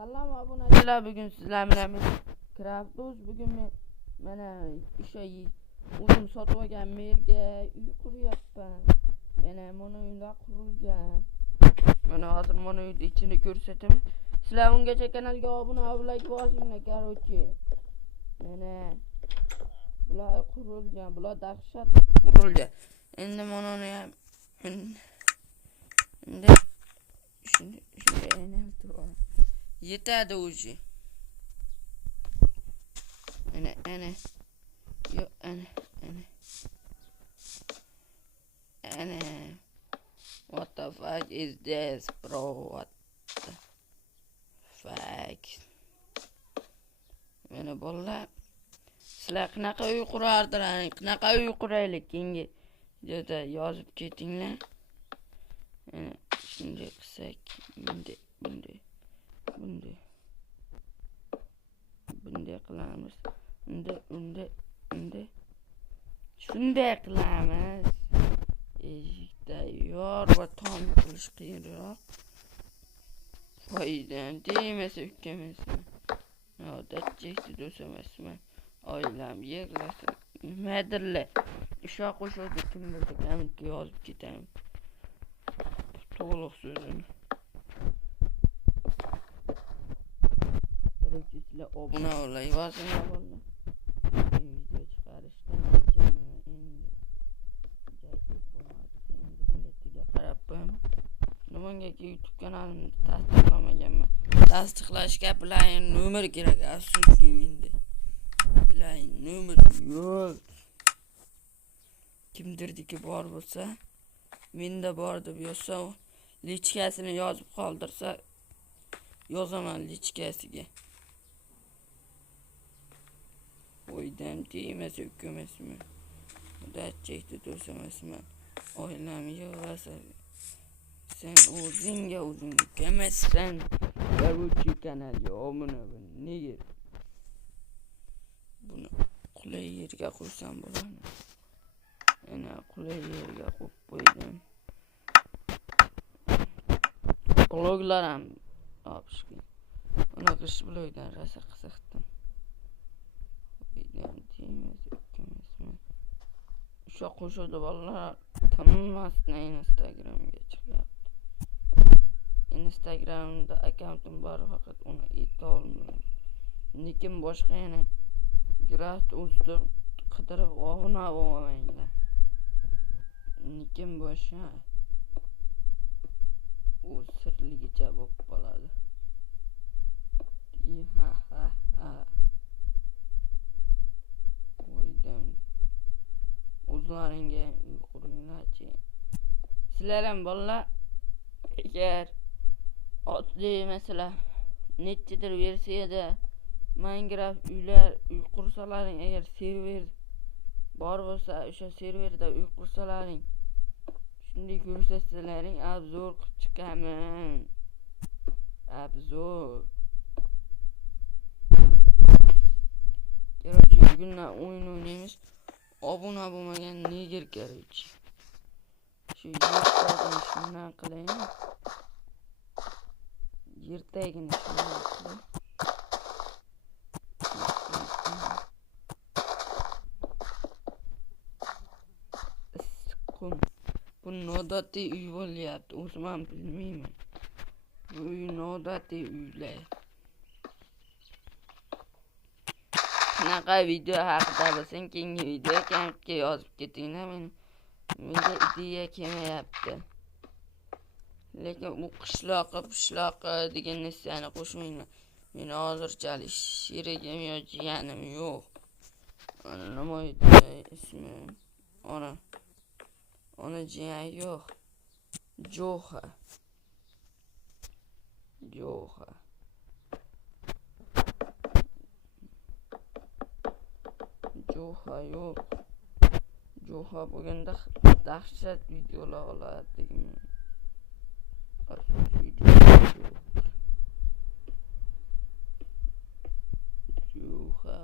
Salom obunachilar, bugun sizlar bilan Craftos bugun mana o'sha o'zim sotib olgan merga uy quryapman. Mana mana uylar qurilgan. Mana hozir mana uyni ichini ko'rsataman. Sizlar ungacha kanalga obuna bo'lib bosinglar, короче. Mana bular qurilgan, bular dahshat qurilgan. Endi mana uni ham endi shunday aylanib turibman. Yetadi уже. Ana. Yo, ana. What the fuck is this, bro? What the fuck? Mana bolalar, sizlar qanaqa uy qurardilar? Qanaqa uy quraylik? Keyingi videoda yozib ketinglar. Shunday qilsak, bunday qilamiz. Shunday qilamiz. Eshikda yor va tom qilish qiyinroq. Foydam tegmasa ukkamasman. Odat chekdi do'samasman. Oilam yig'lasa nimadirlar. Isho qo'shadi kim bildi, kommentga yozib ketaman. To'liq so'zini. Sizlar obuna bo'layapsizlar bo'ldi. Video chiqarishdan endi milletiga qarab qo'yaman. Nimangaki YouTube kanalimni tasdiqlamaganman. Tasdiqlashga bilan nomer kerak, afsuski endi. Bilan nomer yo'q. Kimdirdiki bor bo'lsa, menda bor deb yozsa, lichkasini yozib qoldirsa, yozaman lichkasiga. Foydam tegmasa ukkamasman. Odat chekdi do'samasman. Oilam yig'lasa sen o'zingga o'zing ukkamassan. Короче, kanalga obuna bo'l. Nega? Buni qulay yerga qo'ysam bo'ladimi? Ana qulay yerga qo'yib qo'ydim. Bloglar ham opishki. Uni qish blogdan rosa qiziqdim. O'sha qo'shadi bolalar hammasini Instagramga chiqyapti. Instagramda akkauntim bor, faqat uni ayta olmayman. Lekin boshqa yana Craftos qidirib obuna bo'lmanglar. Lekin boshqa u sirligicha bo'lib qoladi. Foydam o'zlaringga quringlarchi. Sizlar ham bolalar, agar oddiy masalan nechidir versiyada Minecraft uy qursalaring, agar server bor bo'lsa, o'sha serverda uy qursalaring, shunday ko'rsatlaring obzor qilib chiqaman. Obzor. Короче, bugun o'yin o'ynaymiz. Obuna bo'lmagan neger короче. Shu yerdan shundan qilaymi? Yertagini shundan qilay. Bu nodatiy uy bo'lyapti. O'zim ham bilmayman. Bu uy nodatiy uylar. Qanaqa video haqida bo'lsin, keyingi video kommentga yozib ketinglar. Menga ideya kelmayapti. Lekin u qishloqqa degan narsani qo'shmanglar. Meni hozirchalik sherigim yo'q, jiyanim yo'q. Nima ismi? Ona jiyan yo'q. Jo'xa yo'q. Jo'xa bo'lganda dahshat videolar olardim. Jo'xa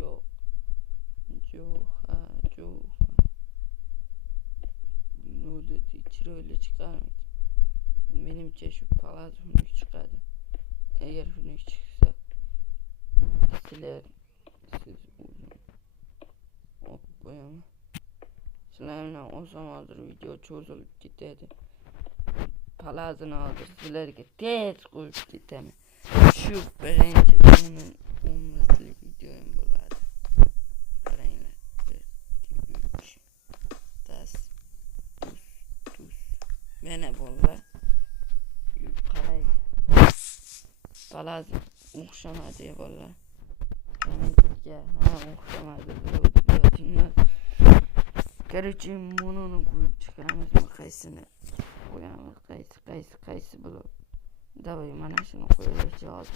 yo'q. Nodatiy chiroyli chiqarmiz. Menimce şu palaz hünük çıkardı. Eğer hünük çıksa siler siz uzun hop koyalım. Sizlerle o zamandır video çözülüp gitti. Palazını aldır sizlerge tez koyup gitemi. Şu birinci bunun umutlu videoyum buladı. Karayla 1, 2, 3 tas tuz mene bolla karayla palazı uğuşamadı bolla. Ya uğuşamadı biliyordum. Gerçi bunun koyup çıkaramaz mı kaysını koyamaz kaysı bulup davayı mana şunu koyacağız.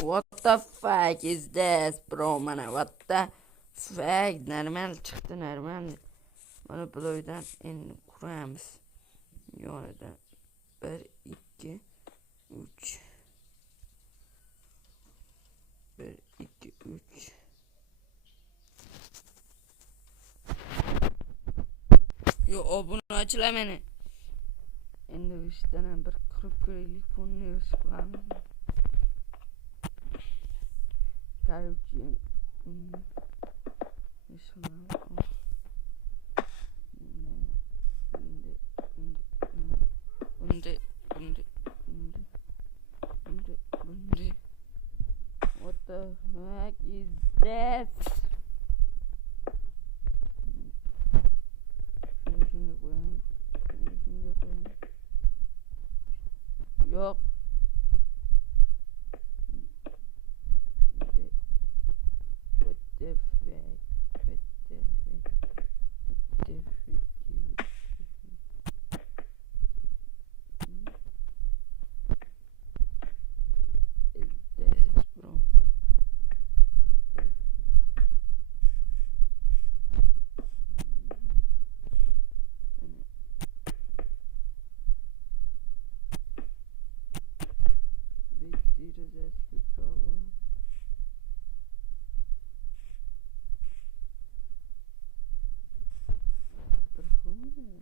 What the fuck is this bro mana what the fuck normal çıktı normal. Bana bloğdan en kurağımız. Yolda 1 2 3 1 2 3 Yo o bunu açılamene. Endi işten bir kırıp göreylik bunu yoruşkulan. Karıcı. Şuna bak. Bundi. What the fuck is that? Şimdi koyalım. Şimdi koyalım. Yok. What the fuck? What the fuck? What the fuck? Is this bro? Bekleriz eski prova. Perfume.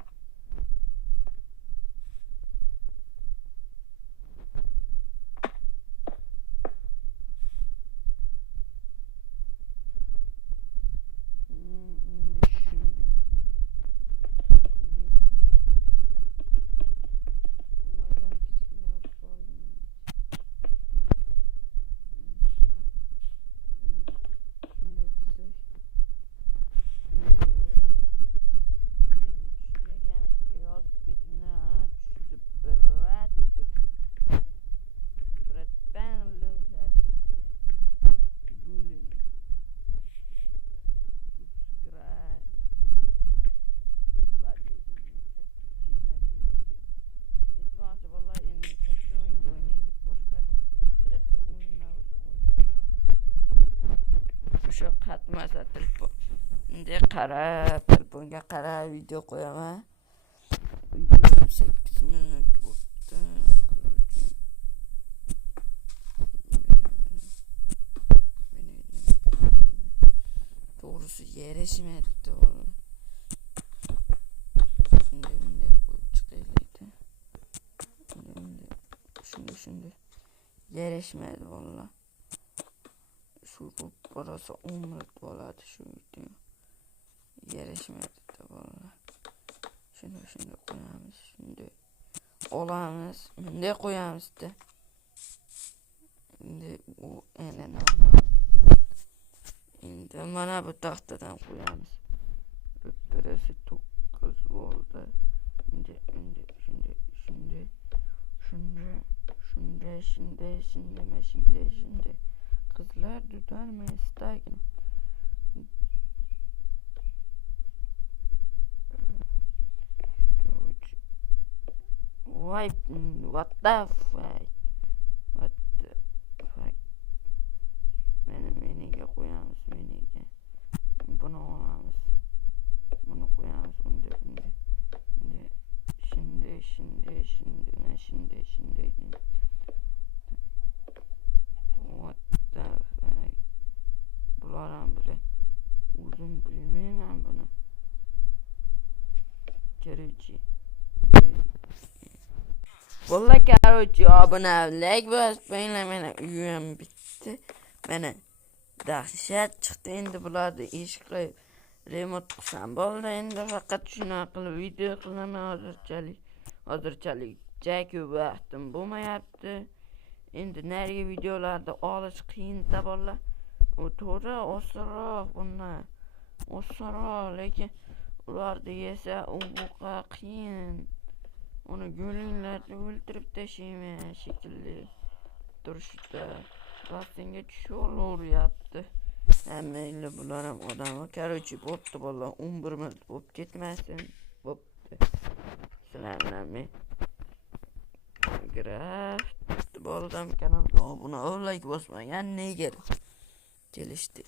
Şu katmasa telefon. Şimdi kara telefonga kara video koyama. Videom 8 minut oldu. Doğrusu yerleşmedi doğru. Şimdi koyup çıkıyordı. Şimdi yerleşmedi valla. Şu burası 10 minut oladı şu video. Yerleşmedi de valla. Şimdi koyamız. Şimdi olamaz. Şimdi koyamız de. Şimdi bu en normal. Şimdi bana bu tahtadan koyamız. Burası 9 oldu. Şimdi kızlar dudar mı isterken Why? What the fuck? What the fuck? Menige koyamız menige. Bunu olamaz. Bunu koyamız şimdi. What the fuck? Bularım bile uzun bilmiyorum bunu. Gerici. Vallahi короче abonelik bosmanglar, mana uyim bitdi. Mana dahshat chiqdi, endi bularni ishqi remont qilsam bo'ldi. Endi faqat shunaqa qilib video qilaman hozirchalik ko'p vaqtim bo'lmayapti. Endi narigi videolarda olish qiyin tabollar. U to'g'ri osonroq bundan. Osonroq, lekin ularni yesa u buqa qiyin. Uni go'linglarni o'ltirib tashlayman shekilli turishda. Vaqtinga tushaveryapti. Hammanglar bular ham odam. Короче, bo'pti bolalar, 11 minut bo'lib ketmasin. Bo'pti. Sizlar bilan men Craft Boldam kanalga obuna ol, like bosmagan nega kelishdi.